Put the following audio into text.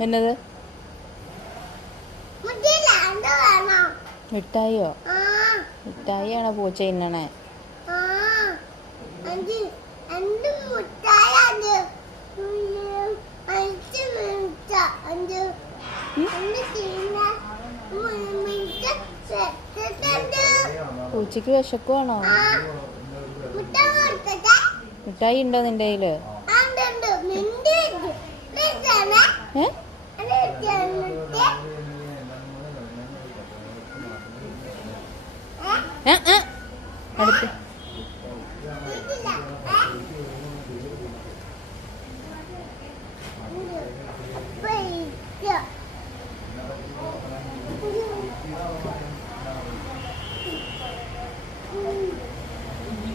എന്നത് മിഠായിയോ? മിഠായിയാണോ പൂച്ച തിന്നണേ? പൂച്ചക്ക് വിശക്കുവാണോ? മിഠായി ഉണ്ടോ നിന്റെ കയ്യില്?